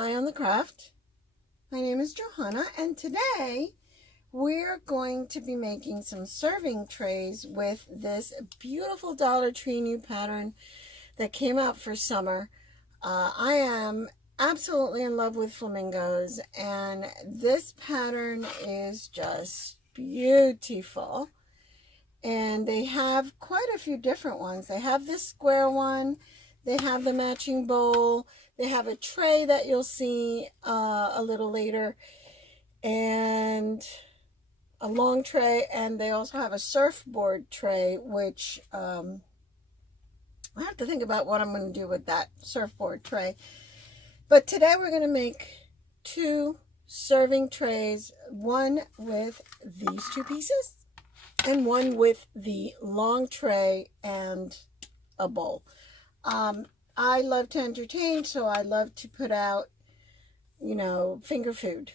Hi on the craft. My name is Johanna, and today we're going to be making some serving trays with this beautiful Dollar Tree new pattern that came out for summer. I am absolutely in love with flamingos, and this pattern is just beautiful. And they have quite a few different ones. They have this square one, they have the matching bowl, they have a tray that you'll see a little later, and a long tray, and they also have a surfboard tray, which I have to think about what I'm going to do with that surfboard tray. But today we're going to make two serving trays, one with these two pieces and one with the long tray and a bowl. I love to entertain, so I love to put out, finger food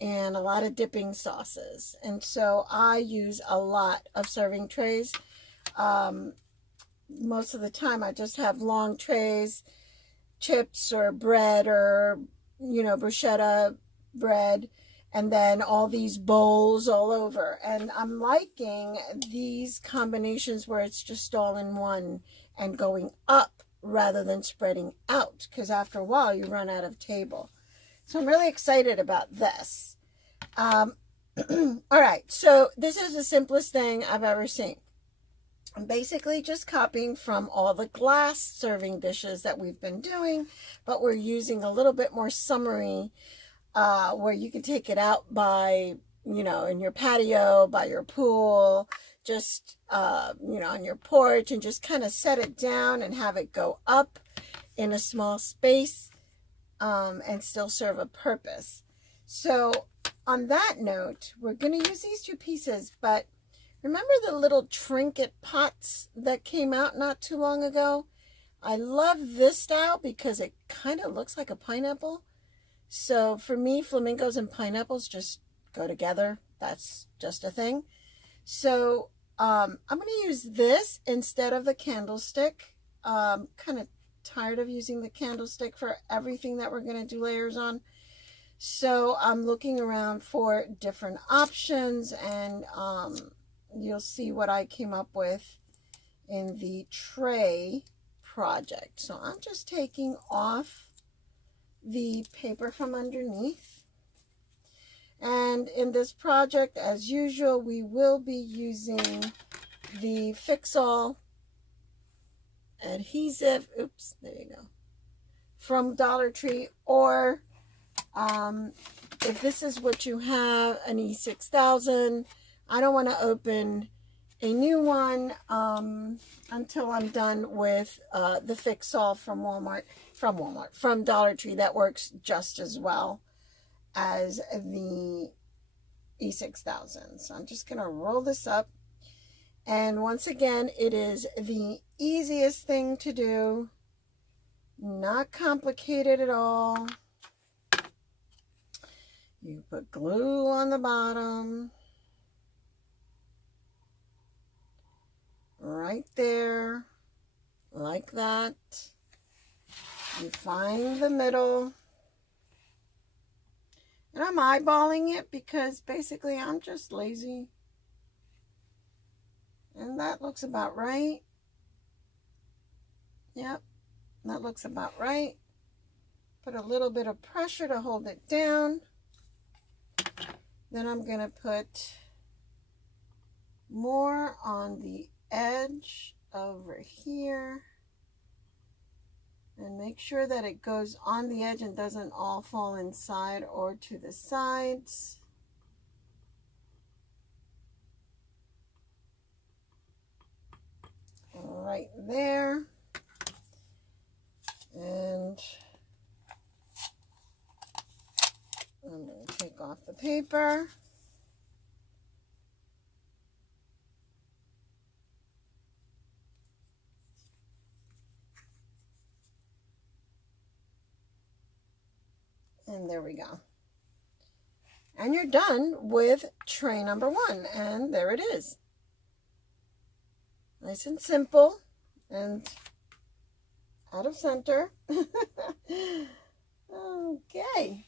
and a lot of dipping sauces. And so I use a lot of serving trays. Most of the time I just have long trays, chips or bread or, bruschetta bread, and then all these bowls all over. And I'm liking these combinations where it's just all in one and going up rather than spreading out, because after a while you run out of table. So I'm really excited about this. All right, so this is the simplest thing I've ever seen. I'm basically just copying from all the glass serving dishes that we've been doing, but we're using a little bit more summery, where you can take it out by, in your patio, by your pool, just, on your porch, and just kind of set it down and have it go up in a small space, and still serve a purpose. So on that note, we're going to use these two pieces, but remember the little trinket pots that came out not too long ago? I love this style because it kind of looks like a pineapple. So for me, flamingos and pineapples just go together. That's just a thing. So I'm going to use this instead of the candlestick. Kind of tired of using the candlestick for everything that we're going to do layers on. So I'm looking around for different options, and you'll see what I came up with in the tray project. So I'm just taking off the paper from underneath. And in this project, as usual, we will be using the Fix-All adhesive, oops, there you go, from Dollar Tree, or if this is what you have, an E6000. I don't want to open a new one until I'm done with the Fix-All from Dollar Tree. That works just as well as the E6000. So I'm just going to roll this up. And once again, it is the easiest thing to do. Not complicated at all. You put glue on the bottom. Right there. Like that. You find the middle. And I'm eyeballing it because basically I'm just lazy. And that looks about right. Yep, that looks about right. Put a little bit of pressure to hold it down. Then I'm going to put more on the edge over here. And make sure that it goes on the edge and doesn't all fall inside or to the sides. Right there. And I'm going to take off the paper. And there we go. And you're done with tray number one. And there it is. Nice and simple and out of center. Okay.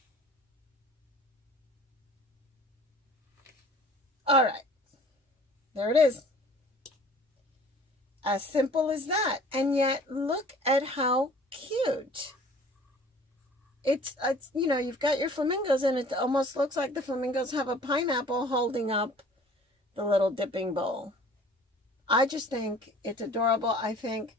All right. There it is. As simple as that. And yet, look at how cute. It's you know, you've got your flamingos, and it almost looks like the flamingos have a pineapple holding up the little dipping bowl. I just think it's adorable. I think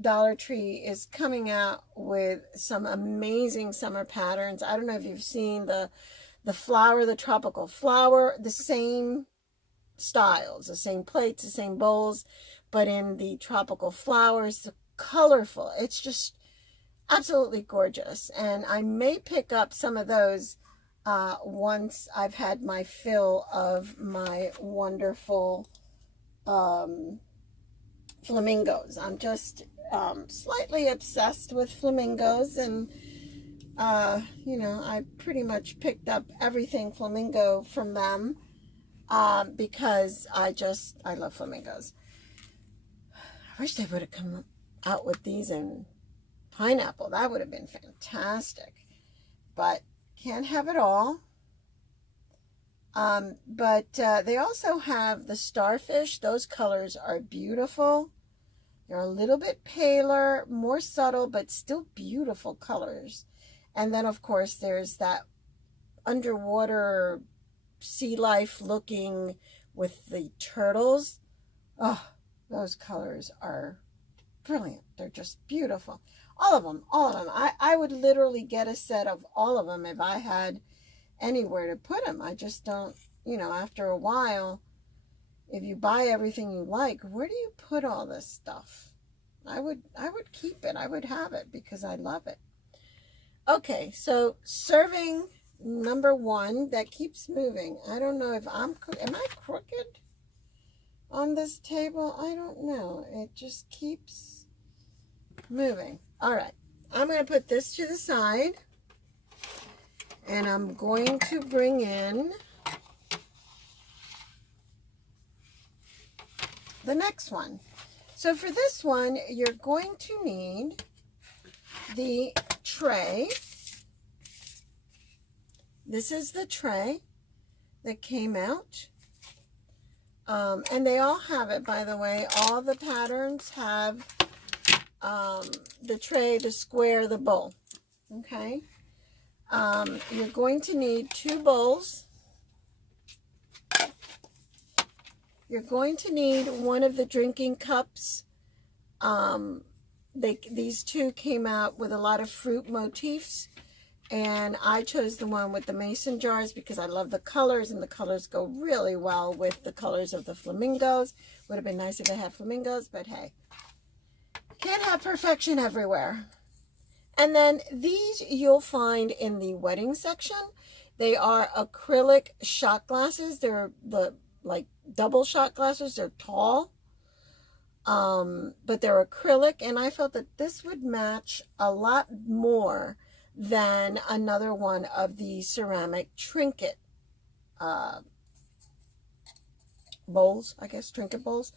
Dollar Tree is coming out with some amazing summer patterns. I don't know if you've seen the flower, the tropical flower, the same styles, the same plates, the same bowls, but in the tropical flowers, the colorful. It's just absolutely gorgeous. And I may pick up some of those once I've had my fill of my wonderful flamingos. I'm just slightly obsessed with flamingos, and you know, I pretty much picked up everything flamingo from them because I love flamingos. I wish they would have come out with these in pineapple. That would have been fantastic, but can't have it all. But they also have the starfish. Those colors are beautiful. They're a little bit paler, more subtle, but still beautiful colors. And then, of course, there's that underwater sea life looking with the turtles. Oh, those colors are brilliant. They're just beautiful. All of them, all of them. I would literally get a set of all of them if I had anywhere to put them. I just don't, you know, after a while, if you buy everything you like, where do you put all this stuff? I would keep it. I would have it because I love it. Okay, so serving number 1 that keeps moving. I don't know if am I crooked on this table? I don't know. It just keeps moving. All right, I'm going to put this to the side, and I'm going to bring in the next one. So for this one, you're going to need the tray. This is the tray that came out. And they all have it, by the way. All the patterns have the tray, the square, the bowl. Okay. You're going to need 2 bowls. You're going to need one of the drinking cups. These 2 came out with a lot of fruit motifs, and I chose the one with the mason jars because I love the colors, and the colors go really well with the colors of the flamingos. Would have been nice if they had flamingos, but hey, can't have perfection everywhere. And then these you'll find in the wedding section. They are acrylic shot glasses. They're like double shot glasses. They're tall, but they're acrylic, and I felt that this would match a lot more than another one of the ceramic trinket bowls, I guess, trinket bowls,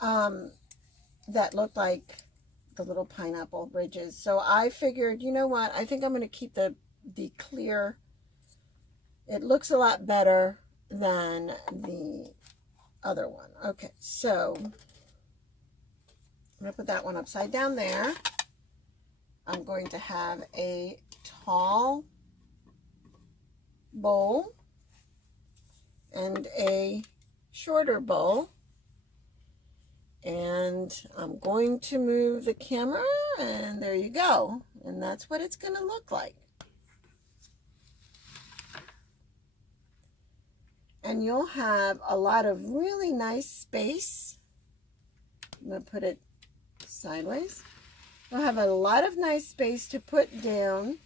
that look like the little pineapple bridges. So I figured, you know what, I think I'm going to keep the clear. It looks a lot better than the other one. Okay, so I'm going to put that one upside down there. I'm going to have a tall bowl and a shorter bowl. And I'm going to move the camera, and there you go. And that's what it's going to look like. And you'll have a lot of really nice space. I'm going to put it sideways. You'll have a lot of nice space to put down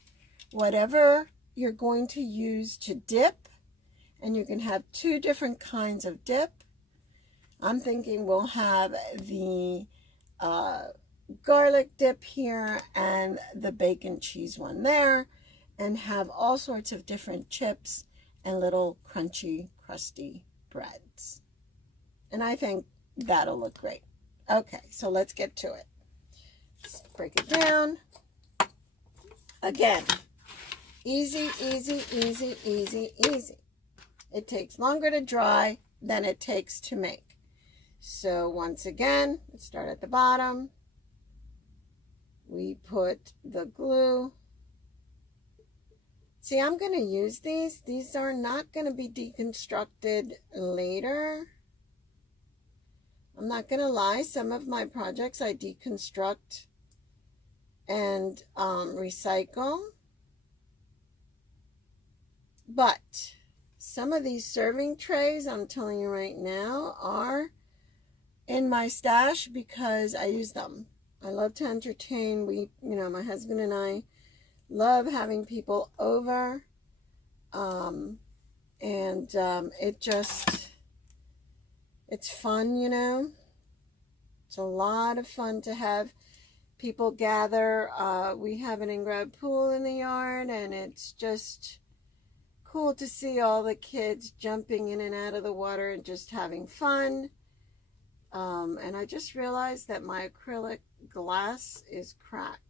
whatever you're going to use to dip. And you can have 2 different kinds of dip. I'm thinking we'll have the garlic dip here and the bacon cheese one there, and have all sorts of different chips and little crunchy, crusty breads. And I think that'll look great. Okay, so let's get to it. Let's break it down. Again, Easy, easy, easy, easy, easy. It takes longer to dry than it takes to make. So once again, let's start at the bottom. We put the glue. See, I'm going to use these. These are not going to be deconstructed later. I'm not going to lie. Some of my projects I deconstruct and recycle. But some of these serving trays, I'm telling you right now, are in my stash because I use them. I love to entertain. My husband and I love having people over. It's fun, It's a lot of fun to have people gather. We have an in-ground pool in the yard, and it's just cool to see all the kids jumping in and out of the water and just having fun. And I just realized that my acrylic glass is cracked.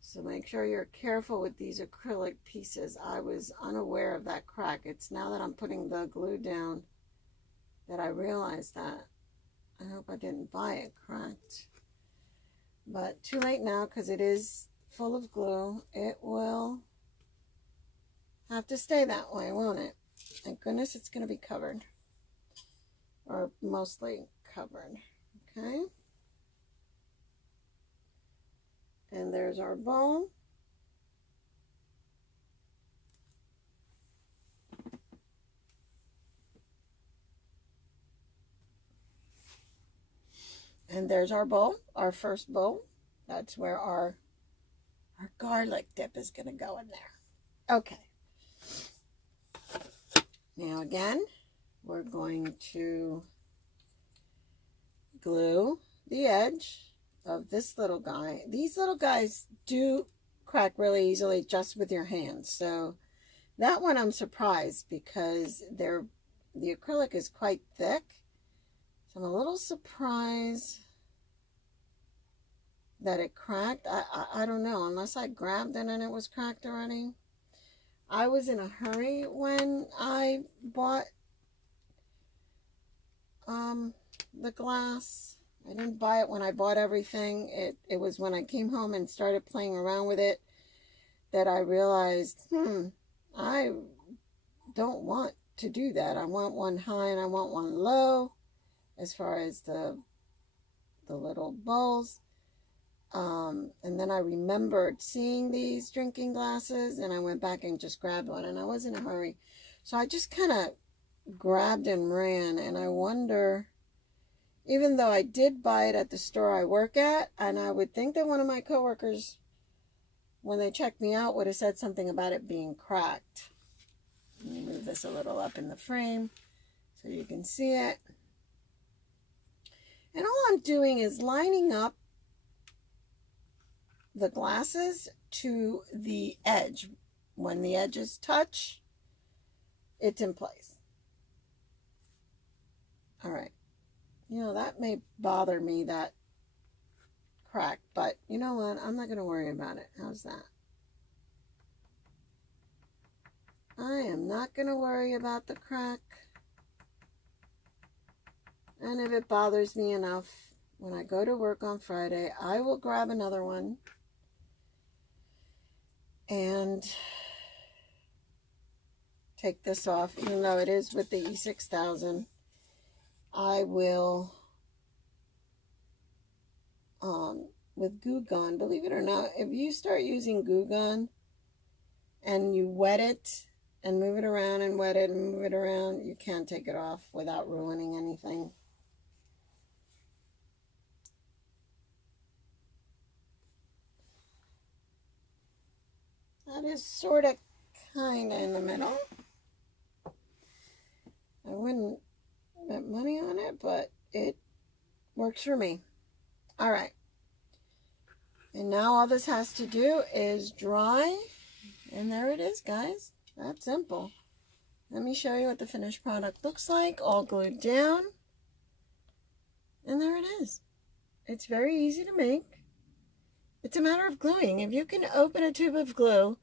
So make sure you're careful with these acrylic pieces. I was unaware of that crack. It's now that I'm putting the glue down that I realized that. I hope I didn't buy it cracked. But too late now because it is full of glue. It will have to stay that way, won't it? Thank goodness it's going to be covered. Or mostly covered. Okay. And there's our bowl. And there's our bowl, our first bowl. That's where our garlic dip is going to go in there. Okay. Now again, we're going to glue the edge of this little guy. These little guys do crack really easily just with your hands. So that one I'm surprised because the acrylic is quite thick. So I'm a little surprised that it cracked. I don't know, unless I grabbed it and it was cracked already. I was in a hurry when I bought the glass. I didn't buy it when I bought everything. It was when I came home and started playing around with it that I realized, I don't want to do that. I want one high and I want one low as far as the little bowls. And then I remembered seeing these drinking glasses and I went back and just grabbed one, and I was in a hurry. So I just kind of grabbed and ran, and I wonder, even though I did buy it at the store I work at, and I would think that one of my coworkers, when they checked me out, would have said something about it being cracked. Let me move this a little up in the frame so you can see it. And all I'm doing is lining up the glasses to the edge. When the edges touch, it's in place. All right. That may bother me, that crack, but you know what? I'm not going to worry about it. How's that? I am not going to worry about the crack. And if it bothers me enough, when I go to work on Friday, I will grab another one and take this off. Even though it is with the E6000, I will, with Goo Gone, believe it or not, if you start using Goo Gone and you wet it and move it around and wet it and move it around, you can't take it off without ruining anything. That is sort of kind of in the middle. I wouldn't bet money on it, but it works for me. All right. And now all this has to do is dry. And there it is, guys. That's simple. Let me show you what the finished product looks like, all glued down. And there it is. It's very easy to make. It's a matter of gluing. If you can open a tube of glue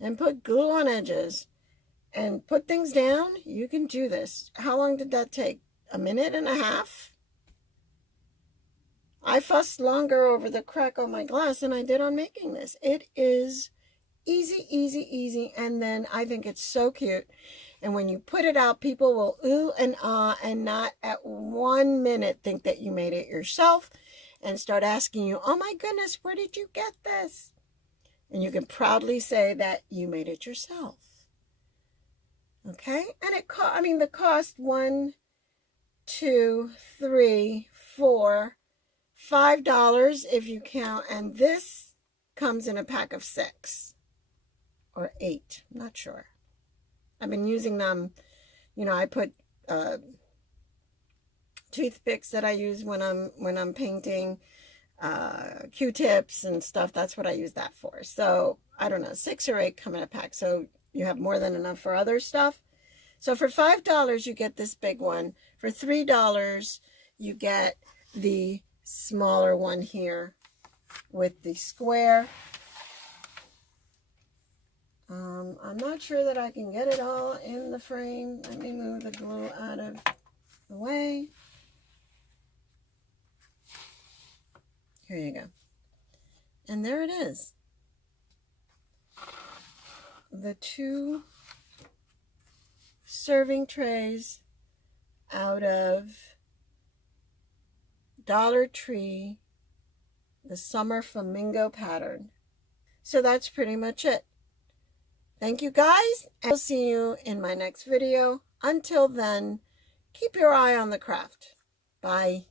and put glue on edges and put things down, you can do this. How long did that take? A minute and a half? I fussed longer over the crack on my glass than I did on making this. It is easy, easy, easy. And then I think it's so cute. And when you put it out, people will ooh and ah and not at 1 minute think that you made it yourself and start asking you, oh my goodness, where did you get this? And you can proudly say that you made it yourself. Okay? And the cost, 1, 2, 3, 4, $5 if you count. And this comes in a pack of 6 or 8. I'm not sure. I've been using them. I put toothpicks that I use when I'm painting, Q-tips and stuff. That's what I use that for. So I don't know, 6 or 8 come in a pack. So you have more than enough for other stuff. So for $5, you get this big one. For $3, you get the smaller one here with the square. I'm not sure that I can get it all in the frame. Let me move the glue out of the way. Here you go. And there it is. The 2 serving trays out of DollarTree, the summer flamingo pattern. So that's pretty much it. Thank you guys, and I'll see you in my next video. Until then, keep your eye on the craft. Bye.